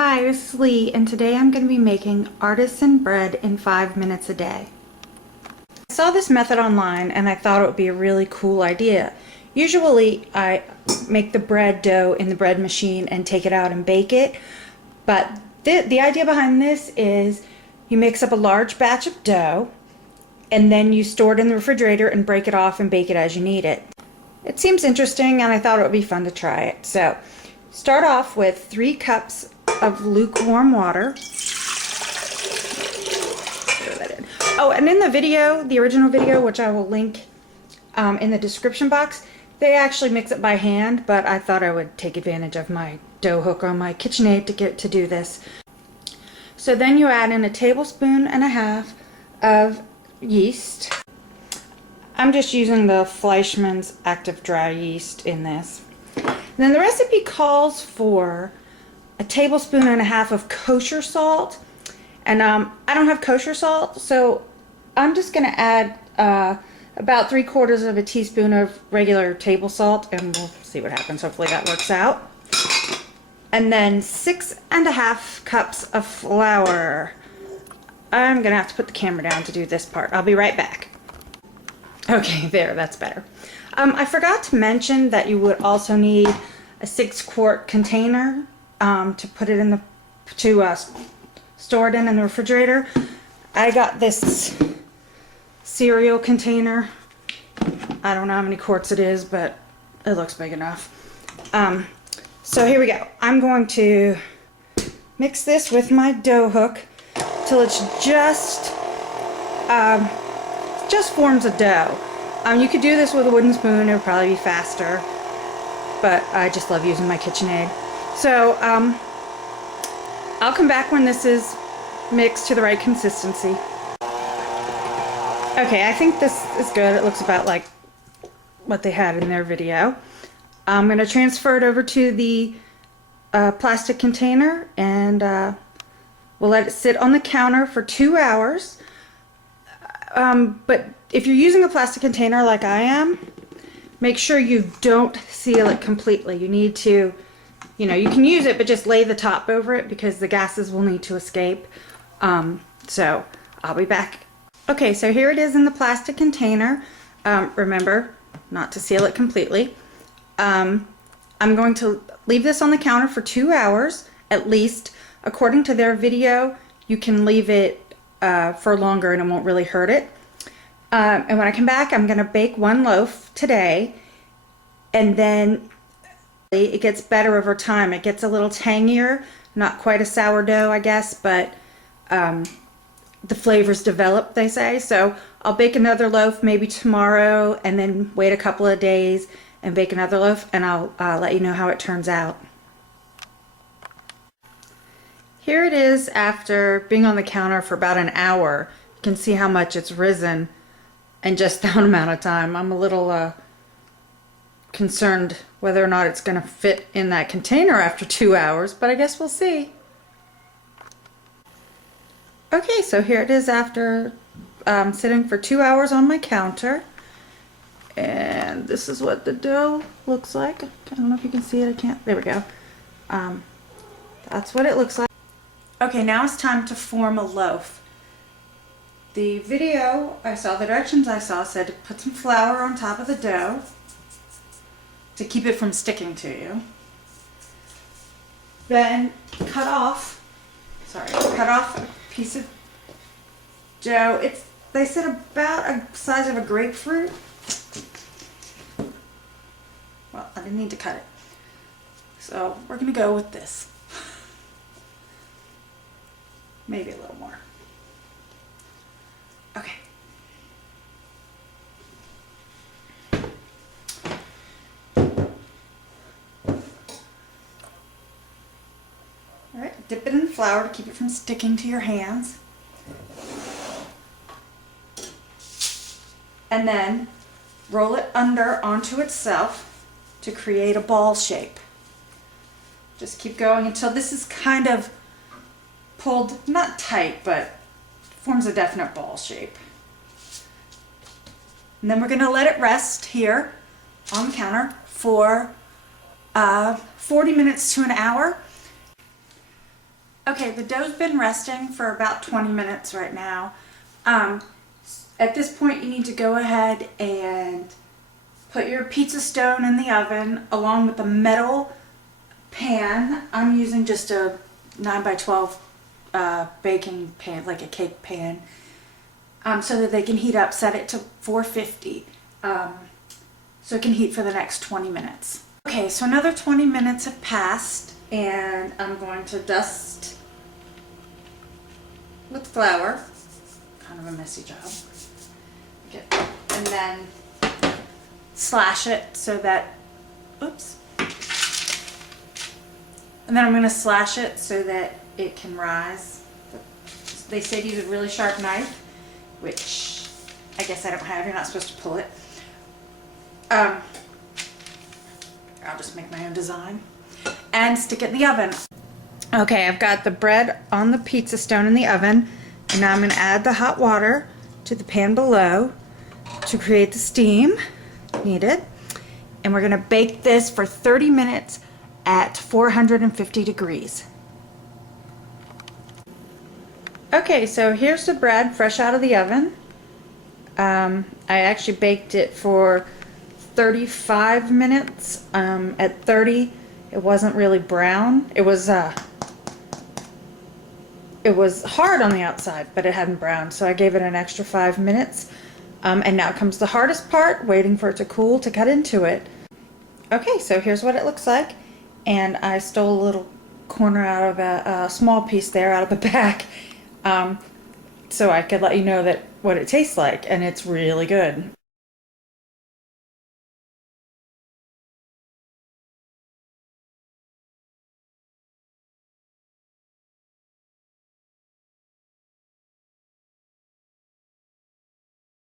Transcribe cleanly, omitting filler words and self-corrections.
Hi, this is Lee, and today I'm going to be making artisan bread in 5 minutes a day. I saw this method online and I thought it would be a really cool idea. Usually I make the bread dough in the bread machine and take it out and bake it, but the idea behind this is you mix up a large batch of dough and then you store it in the refrigerator and break it off and bake it as you need it. It seems interesting and I thought it would be fun to try it. So start off with 3 cups of lukewarm water. Oh, and in the video, the original video, which I will link in the description box, they actually mix it by hand, but I thought I would take advantage of my dough hook on my KitchenAid to do this. So then you add in 1.5 tablespoons of yeast. I'm just using the Fleischmann's active dry yeast in this. And then the recipe calls for 1.5 tablespoons of kosher salt, and I don't have kosher salt, so I'm just going to add about 3/4 teaspoon of regular table salt, and we'll see what happens. Hopefully that works out. And then 6.5 cups of flour. I'm going to have to put the camera down to do this part. I'll be right back. Okay, there, that's better. I forgot to mention that you would also need a 6-quart container to put it in the store it in the refrigerator. I got this cereal container. I don't know how many quarts it is, but it looks big enough. So here we go. I'm going to mix this with my dough hook till it's just forms a dough. You could do this with a wooden spoon. It would probably be faster, but I just love using my KitchenAid. So I'll come back when this is mixed to the right consistency. Okay, I think this is good. It looks about like what they had in their video. I'm going to transfer it over to the plastic container, and we'll let it sit on the counter for 2 hours. But if you're using a plastic container like I am, make sure you don't seal it completely. You need to, you can use it, but just lay the top over it because the gases will need to escape. So I'll be back. Okay, so here it is in the plastic container. Remember not to seal it completely. I'm going to leave this on the counter for 2 hours at least. According to their video, you can leave it for longer and it won't really hurt it. And when I come back, I'm going to bake 1 loaf today, and then it gets better over time. It gets a little tangier, not quite a sourdough, I guess, but the flavors develop, they say. So I'll bake another loaf maybe tomorrow, and then wait a couple of days and bake another loaf, and I'll let you know how it turns out. Here it is after being on the counter for about an hour. You can see how much it's risen in just that amount of time. I'm a little concerned whether or not it's going to fit in that container after 2 hours, but I guess we'll see. Okay, so here it is after sitting for 2 hours on my counter, and this is what the dough looks like. I don't know if you can see it. I can't. There we go. That's what it looks like. Okay, now it's time to form a loaf. The video I saw, the directions I saw, said to put some flour on top of the dough to keep it from sticking to you. Then cut off a piece of dough. They said about a size of a grapefruit. Well, I didn't need to cut it. So we're gonna go with this. Maybe a little more. Okay. Alright, dip it in the flour to keep it from sticking to your hands. And then roll it under onto itself to create a ball shape. Just keep going until this is kind of pulled, not tight, but forms a definite ball shape. And then we're going to let it rest here on the counter for 40 minutes to an hour. Okay, the dough's been resting for about 20 minutes right now. At this point, you need to go ahead and put your pizza stone in the oven along with a metal pan. I'm using just a 9x12 baking pan, like a cake pan, so that they can heat up. Set it to 450, so it can heat for the next 20 minutes. Okay, so another 20 minutes have passed, and I'm going to dust with flour. Kind of a messy job. Okay. And then slash it so that, oops. And then I'm going to slash it so that it can rise. They say to use a really sharp knife, which I guess I don't have. You're not supposed to pull it. I'll just make my own design and stick it in the oven. Okay, I've got the bread on the pizza stone in the oven, and now I'm going to add the hot water to the pan below to create the steam needed. And we're going to bake this for 30 minutes at 450 degrees. Okay, so here's the bread fresh out of the oven. I actually baked it for 35 minutes. At 30, it wasn't really brown. It was hard on the outside, but it hadn't browned, so I gave it an extra 5 minutes. And now comes the hardest part, waiting for it to cool to cut into it. Okay, so here's what it looks like. And I stole a little corner out of a small piece there out of the back, so I could let you know that what it tastes like, and it's really good.